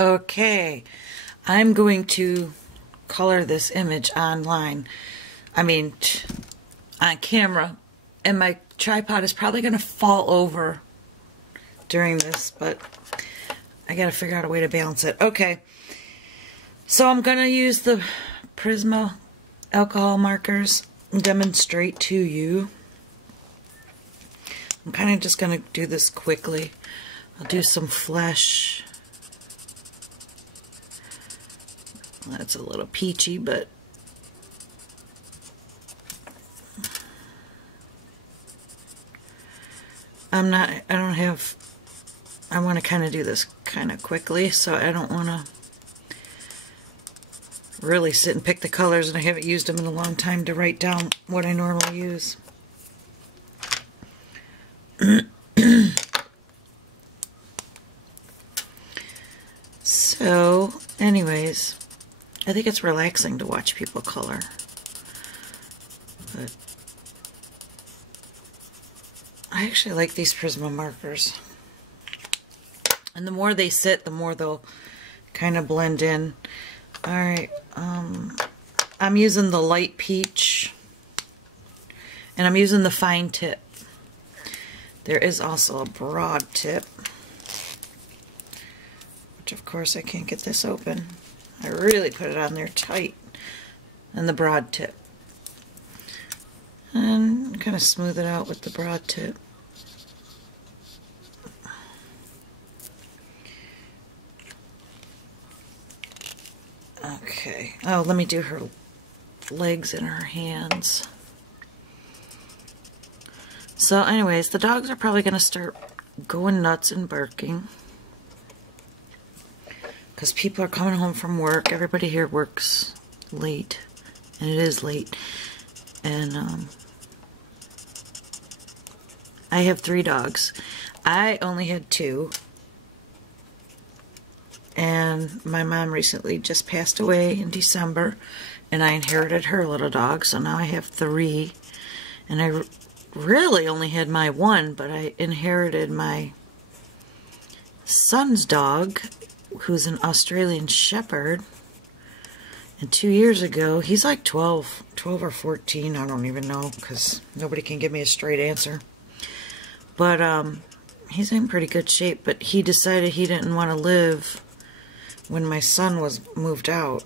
Okay, I'm going to color this image online. I mean, on camera. And my tripod is probably going to fall over during this, but I got to figure out a way to balance it. Okay, so I'm going to use the Prisma alcohol markers and demonstrate to you. I'm kind of just going to do this quickly. I'll do some flesh. That's a little peachy, but I want to kind of do this kind of quickly, so I don't want to really sit and pick the colors, and I haven't used them in a long time to write down what I normally use. So, anyways, I think it's relaxing to watch people color. But I actually like these Prisma markers. And the more they sit, the more they'll kind of blend in. Alright, I'm using the light peach. And I'm using the fine tip. There is also a broad tip. Which of course I can't get this open. I really put it on there tight. And the broad tip. And kind of smooth it out with the broad tip. Okay. Oh, let me do her legs and her hands. So anyways, the dogs are probably going to start going nuts and barking. Because people are coming home from work. Everybody here works late. And it is late. And I have 3 dogs. I only had 2. And my mom recently just passed away in December. And I inherited her little dog. So now I have 3. And I really only had my 1. But I inherited my son's dog, who's an Australian Shepherd. And 2 years ago, he's like 12 or 14, I don't even know, because nobody can give me a straight answer. But he's in pretty good shape, but he decided he didn't want to live when my son was moved out.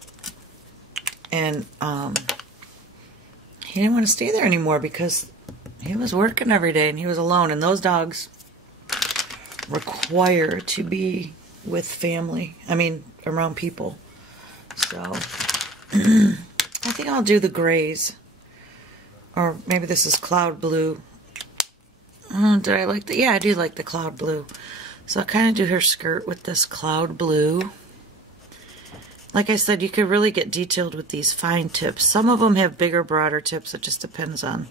And he didn't want to stay there anymore because he was working every day and he was alone. And those dogs require to be with family. I mean, around people. So, I think I'll do the grays. Or maybe this is cloud blue. Did I like the... Yeah, I do like the cloud blue. So I'll kind of do her skirt with this cloud blue. Like I said, you could really get detailed with these fine tips. Some of them have bigger, broader tips. It just depends on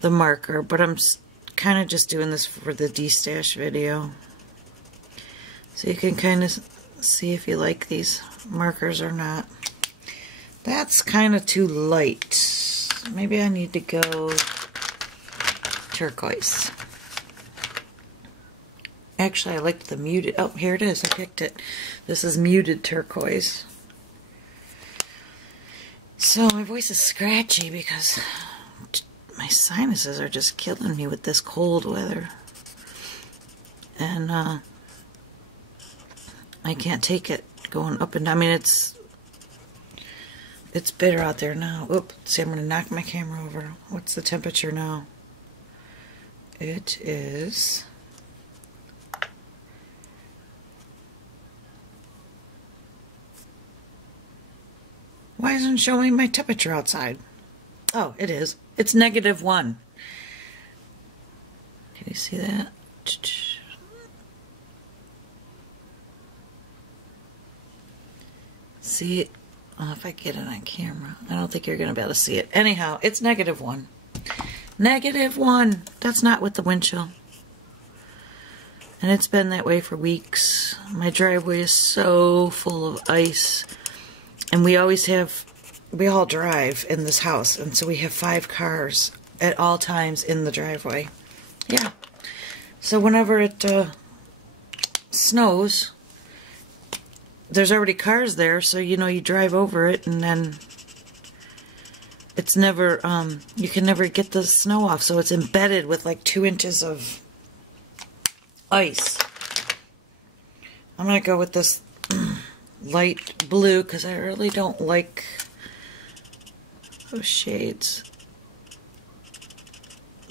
the marker. But I'm kind of just doing this for the D-stash video. So you can kind of see if you like these markers or not. That's kind of too light. Maybe I need to go turquoise. Actually, I liked the muted. Oh, here it is. I picked it. This is muted turquoise. So my voice is scratchy because my sinuses are just killing me with this cold weather. And I can't take it going up and down. I mean, it's bitter out there now. Oops, see, I'm going to knock my camera over. What's the temperature now? It is... Why isn't it showing my temperature outside? Oh, it is. It's -1. Can you see that? See it? Oh, if I get it on camera, I don't think you're going to be able to see it. Anyhow, it's -1. -1. That's not with the wind chill. And it's been that way for weeks. My driveway is so full of ice. And we all drive in this house. And so we have 5 cars at all times in the driveway. Yeah. So whenever it snows, there's already cars there, so you know, you drive over it and then it's never, you can never get the snow off, so it's embedded with like 2 inches of ice. I'm gonna go with this light blue because I really don't like those shades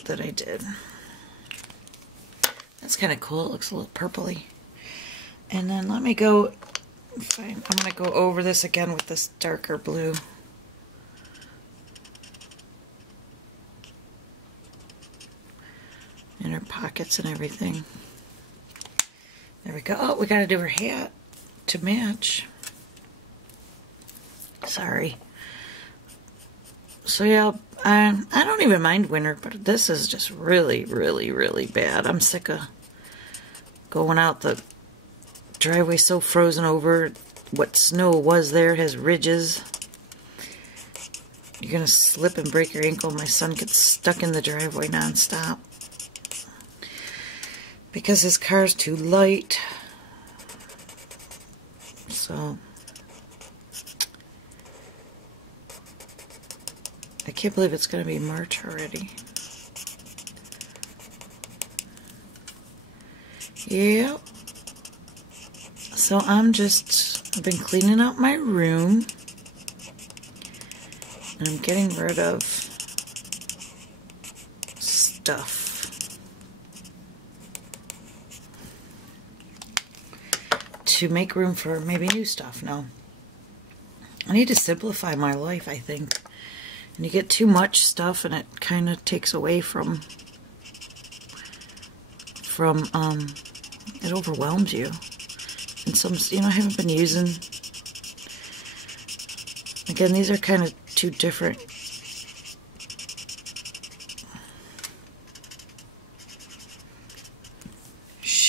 that I did. That's kind of cool. It looks a little purpley. And then let me go, I'm gonna go over this again with this darker blue. In her pockets and everything. There we go. Oh, we gotta do her hat to match. Sorry. So yeah, I don't even mind winter, but this is just really, really, really bad. I'm sick of going out. The driveway so frozen over. What snow was there has ridges. You're gonna slip and break your ankle. My son gets stuck in the driveway nonstop because his car's too light. So I can't believe it's going to be March already. Yeah. So I've been cleaning out my room. And I'm getting rid of stuff. To make room for maybe new stuff. No. I need to simplify my life, I think. And you get too much stuff and it kind of takes away from it overwhelms you. And some, you know, I haven't been using, again, these are kind of two different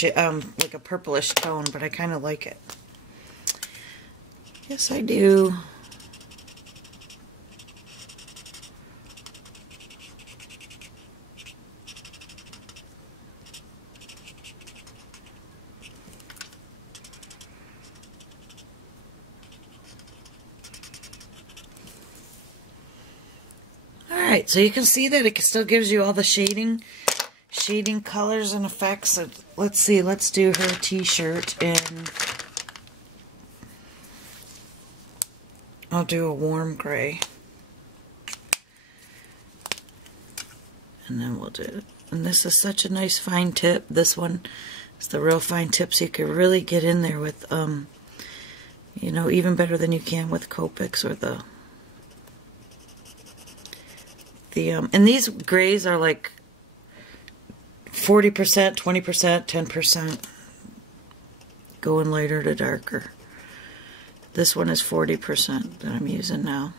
like a purplish tone, but I kind of like it. Yes, I do. Alright, so you can see that it still gives you all the shading colors and effects. Let's see, let's do her t-shirt, and I'll do a warm gray. And then we'll do it. And this is such a nice fine tip. This one is the real fine tip, so you can really get in there with, you know, even better than you can with Copics or the and these grays are like 40%, 20%, 10%, going lighter to darker. This one is 40% that I'm using now.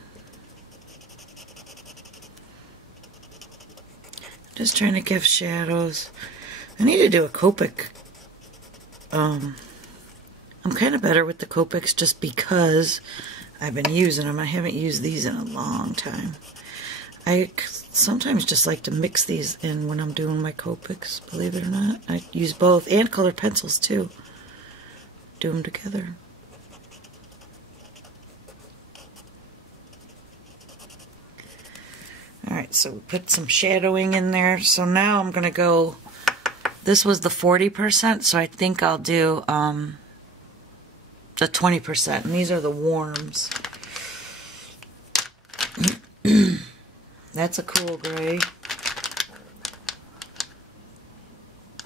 Just trying to give shadows. I need to do a Copic. I'm kind of better with the Copics just because I've been using them. I haven't used these in a long time. I sometimes just like to mix these in when I'm doing my Copics, believe it or not. I use both, and colored pencils too. Do them together. Alright, so we put some shadowing in there. So now I'm going to go, this was the 40%, so I think I'll do the 20%. And these are the warms. That's a cool gray.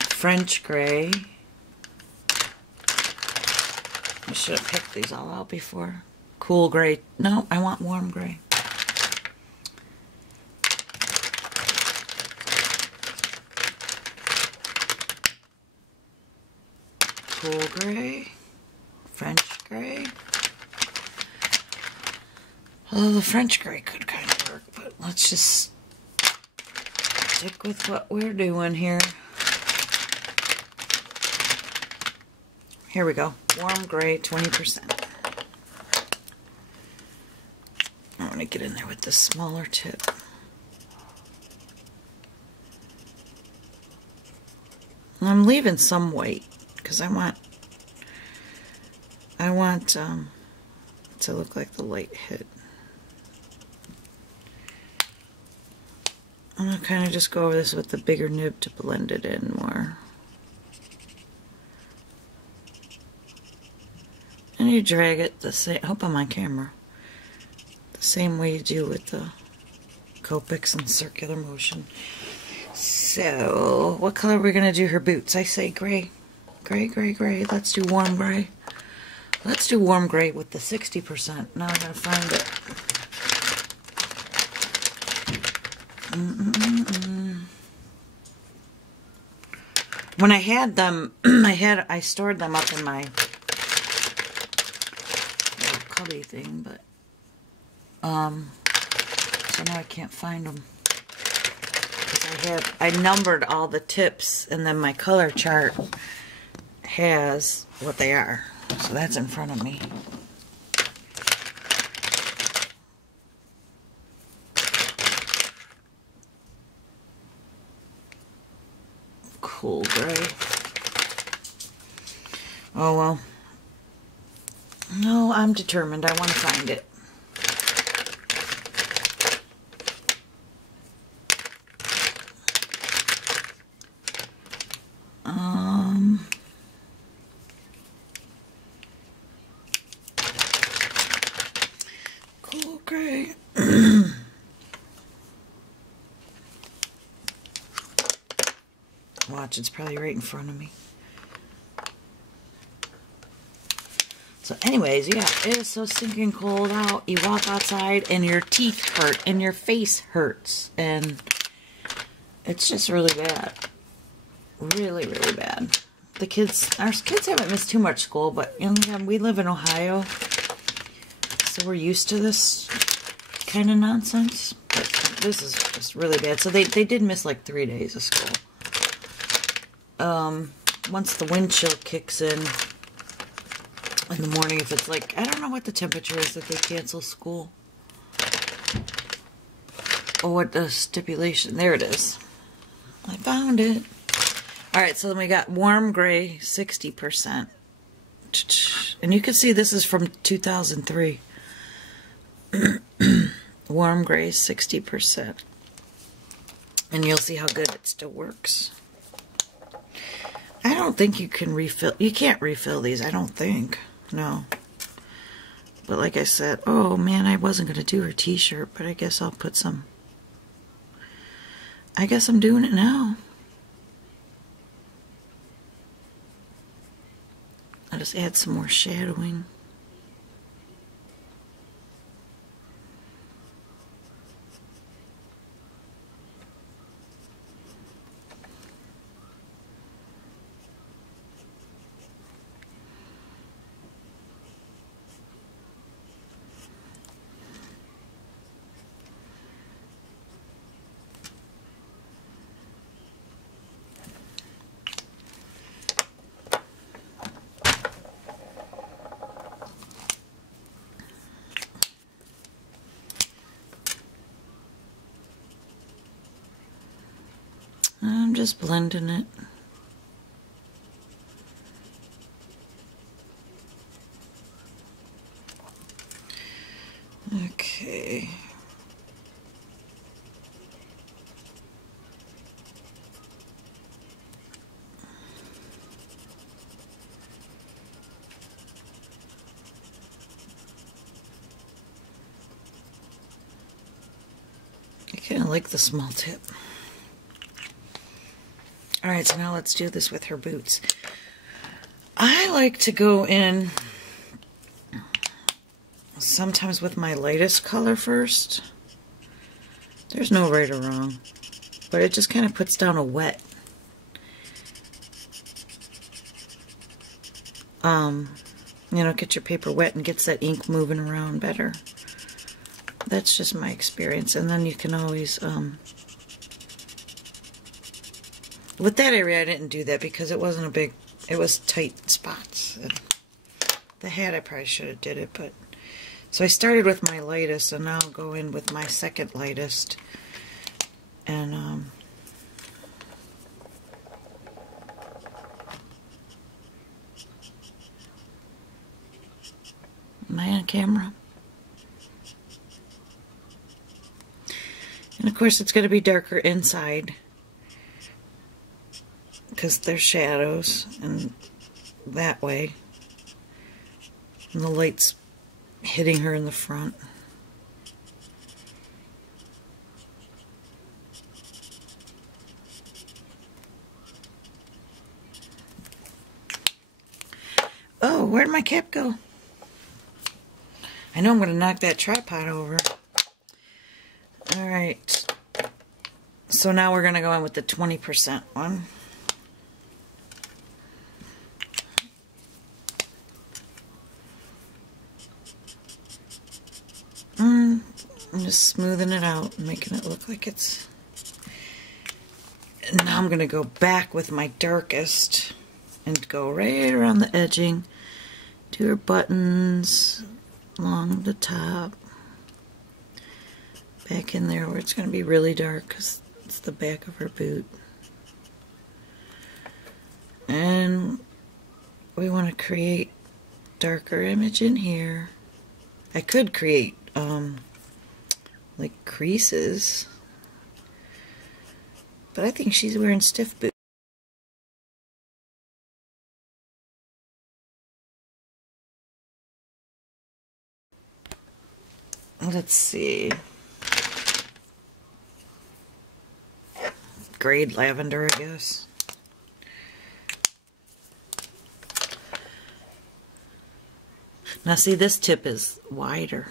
French gray. I should have picked these all out before. Cool gray. No, I want warm gray. Cool gray. French gray. Oh, the French gray could kind of work, but let's just stick with what we're doing here. Here we go. Warm gray, 20%. I want to get in there with the smaller tip. And I'm leaving some white because I want I want to look like the light hit. I'm going to kind of just go over this with the bigger nib to blend it in more. And you drag it the same, I hope I'm on camera, the same way you do with the Copics in circular motion. So, what color are we going to do her boots? I say gray. Gray, gray, gray. Let's do warm gray. Let's do warm gray with the 60%. Now I gotta find it. When I had them, I stored them up in my little cubby thing, but so now I can't find them. I numbered all the tips, and then my color chart has what they are. So that's in front of me. Cool gray. Oh well. No, I'm determined. I want to find it. Cool gray. Watch, it's probably right in front of me. So anyways, yeah, it is so stinking cold out. You walk outside and your teeth hurt and your face hurts. And it's just really bad. Really, really bad. Our kids haven't missed too much school, but you know, we live in Ohio. So we're used to this kind of nonsense. But this is just really bad. So they did miss like 3 days of school. Once the wind chill kicks in the morning, if it's like, I don't know what the temperature is that they cancel school. Or what the stipulation, there it is. I found it. Alright, so then we got warm gray, 60%. And you can see this is from 2003. Warm gray, 60%. And you'll see how good it still works. I don't think you can refill. You can't refill these, I don't think. No. But like I said, oh man, I wasn't going to do her t-shirt, but I guess I'll put some. I guess I'm doing it now. I'll just add some more shadowing. I'm just blending it. Okay. I kind of like the small tip. Alright, so now let's do this with her boots. I like to go in sometimes with my lightest color first. There's no right or wrong, but it just kind of puts down a wet. You know, get your paper wet and gets that ink moving around better. That's just my experience. And then you can always, with that area I didn't do that because it wasn't a big, it was tight spots. And the hat I probably should have did it, but. So I started with my lightest and now I'll go in with my second lightest. And, camera. And of course it's going to be darker inside because there's shadows and that way. And the light's hitting her in the front. Oh, where'd my cap go? I know I'm going to knock that tripod over. Alright. So now we're going to go in with the 20% one. I'm just smoothing it out and making it look like it's... And now I'm going to go back with my darkest and go right around the edging. Do her buttons along the top. Back in there where it's going to be really dark because it's the back of her boot. And we want to create darker image in here. I could create like creases, but I think she's wearing stiff boots. Let's see. Grade lavender, I guess. Now see, this tip is wider.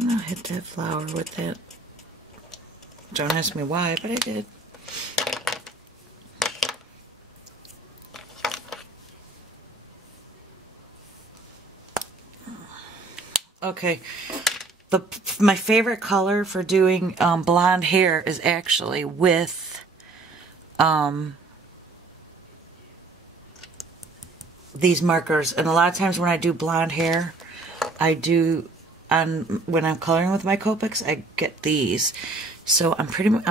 And I'll hit that flower with that. Don't ask me why, but I did. Okay, my favorite color for doing blonde hair is actually with these markers. And a lot of times when I do blonde hair, I do when I'm coloring with my Copics, I get these. So I'm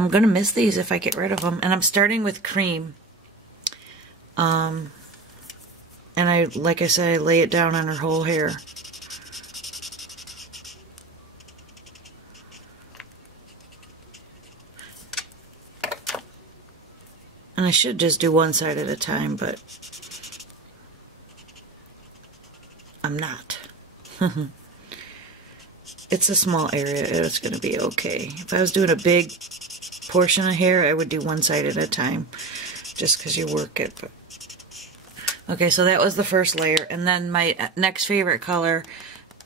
gonna miss these if I get rid of them. And I'm starting with cream. And like I said, I lay it down on her whole hair. And I should just do one side at a time, but I'm not. It's a small area, it's going to be okay. If I was doing a big portion of hair, I would do one side at a time, just because you work it. But. Okay, so that was the first layer. And then my next favorite color,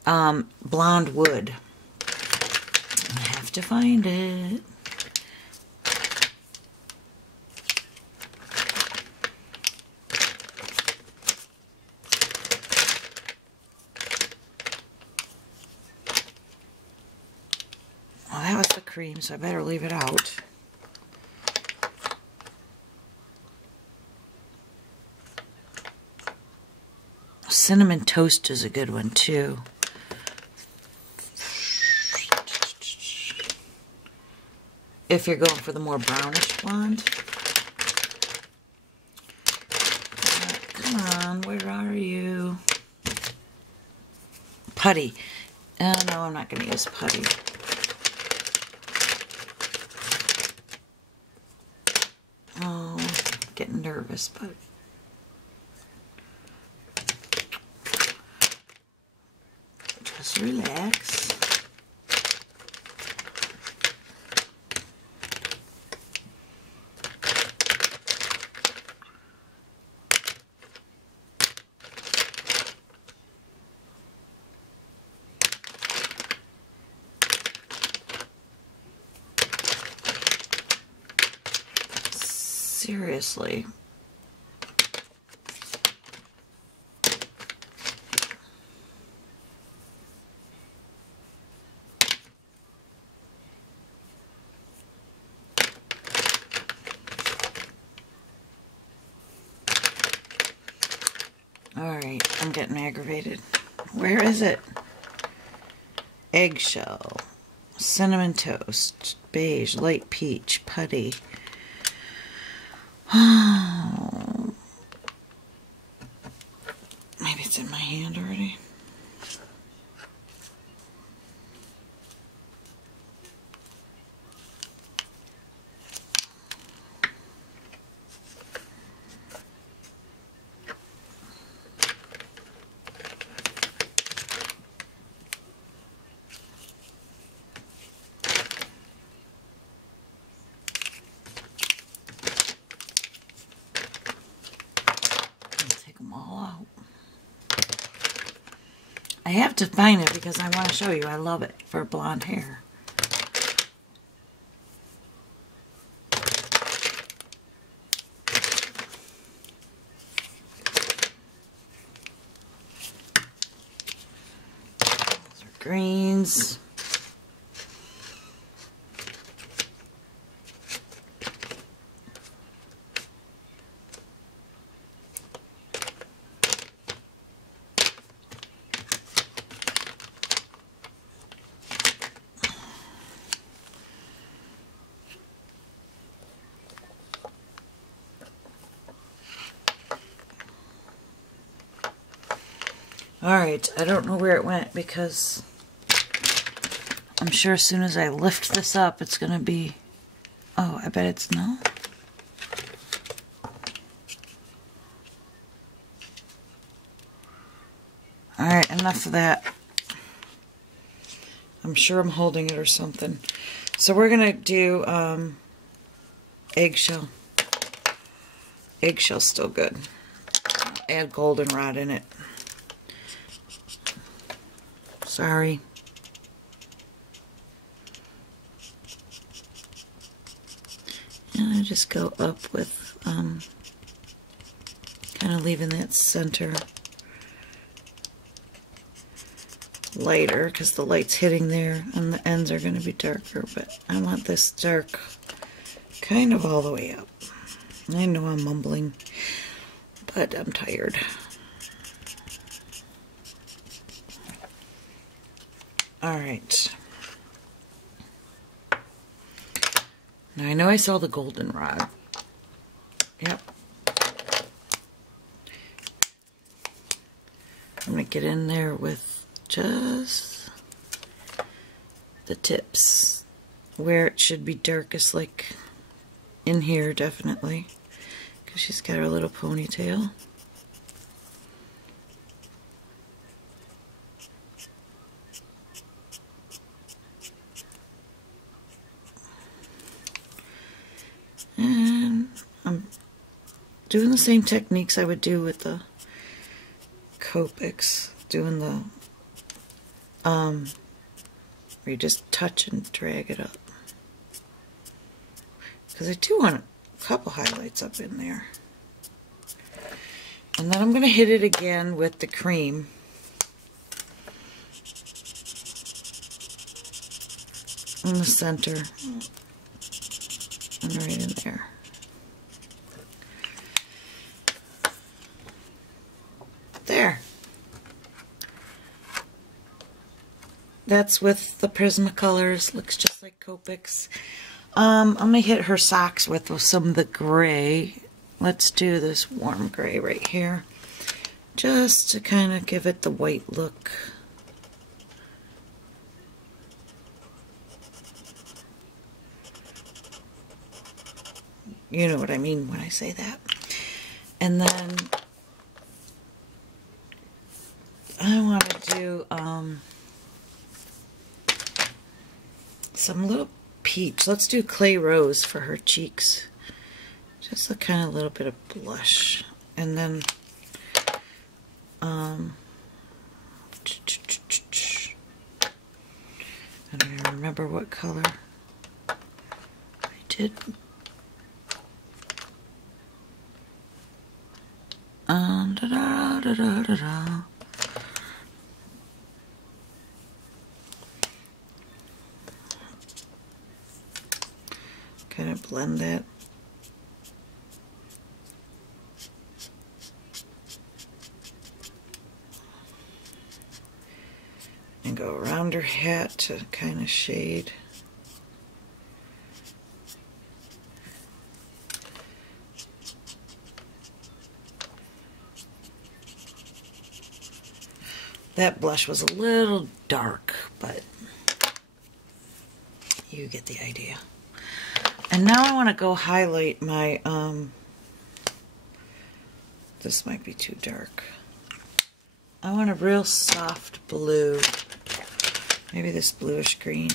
Blonde Wood. I have to find it. Well, that was the cream, so I better leave it out. Cinnamon Toast is a good one, too. If you're going for the more brownish blonde. Come on, where are you? Putty. Oh, no, I'm not going to use putty. Oh, getting nervous, but... Just relax. Seriously. Alright, I'm getting aggravated. Where is it? Eggshell, cinnamon toast, beige, light peach, putty. Oh, maybe it's in my hand already. I have to find it because I want to show you. I love it for blonde hair. Those are greens. Alright, I don't know where it went because I'm sure as soon as I lift this up it's going to be... Oh, I bet it's no. Alright, enough of that. I'm sure I'm holding it or something. So we're going to do eggshell. Eggshell's still good. Add goldenrod in it. Sorry. And I just go up with kind of leaving that center lighter because the light's hitting there and the ends are going to be darker, but I want this dark kind of all the way up. I know I'm mumbling, but I'm tired. Alright. Now I know I saw the goldenrod. Yep. I'm going to get in there with just the tips where it should be darkest, like in here definitely, because she's got her little ponytail. And I'm doing the same techniques I would do with the Copics, doing the where you just touch and drag it up, because I do want a couple highlights up in there. And then I'm going to hit it again with the cream. In the center. And right in there. There. That's with the Prisma colors. Looks just like Copics. I'm going to hit her socks with some of the gray. Let's do this warm gray right here. Just to kind of give it the white look. You know what I mean when I say that. And then I want to do some little peach. Let's do clay rose for her cheeks. Just a kind of little bit of blush. And then I don't even remember what color I did. Kind of blend that. and go around her hat to kind of shade. That blush was a little dark, but you get the idea. And now I want to go highlight my, this might be too dark. I want a real soft blue. Maybe this bluish green.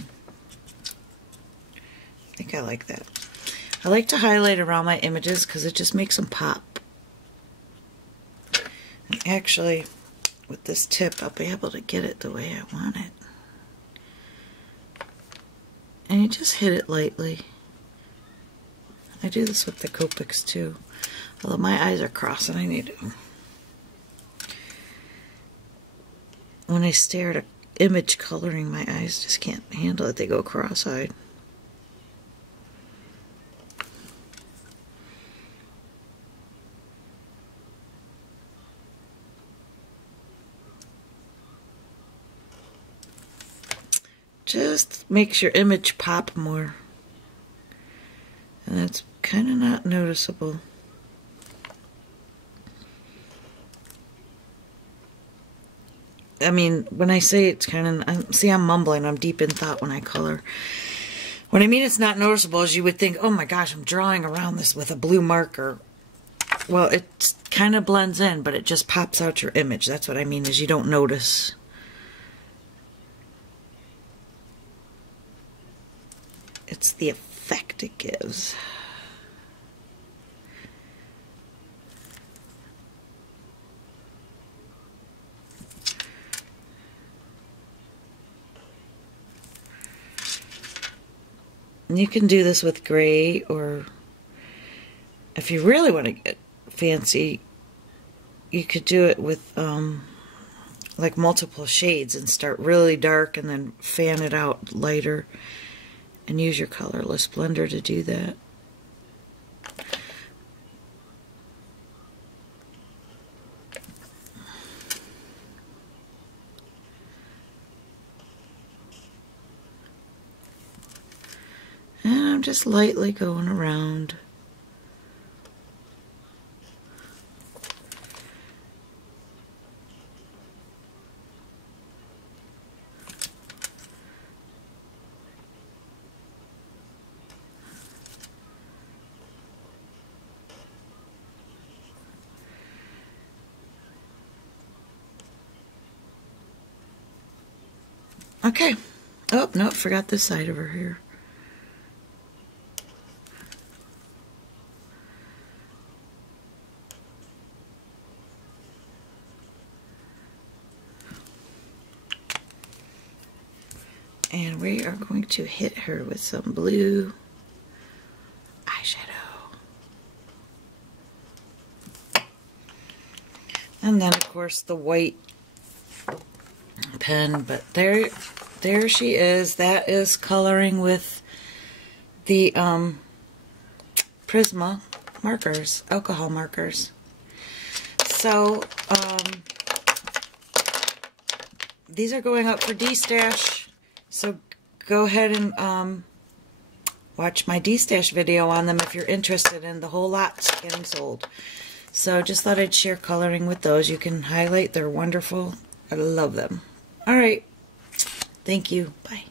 I think I like that. I like to highlight around my images because it just makes them pop. And actually, with this tip, I'll be able to get it the way I want it. And you just hit it lightly. I do this with the Copics too. Although my eyes are crossed and I need to. When I stare at an image coloring, my eyes just can't handle it. They go cross-eyed. Just makes your image pop more. And that's kind of not noticeable. I mean, when I say it's kind of, see, I'm mumbling, I'm deep in thought when I color. What I mean it's not noticeable is you would think, oh my gosh, I'm drawing around this with a blue marker. Well, it kind of blends in, but it just pops out your image. That's what I mean, is you don't notice. It's the effect it gives. And you can do this with gray, or if you really want to get fancy, you could do it with like multiple shades and start really dark and then fan it out lighter and use your colorless blender to do that. And I'm just lightly going around. Okay. Oh, no, forgot this side over here. And we are going to hit her with some blue eyeshadow. And then, of course, the white pen. But there she is. That is coloring with the Prisma markers, alcohol markers. So, these are going up for D-Stash. So go ahead and watch my D-Stash video on them if you're interested in the whole lot's getting sold. So just thought I'd share coloring with those. You can highlight. They're wonderful. I love them. All right. Thank you. Bye.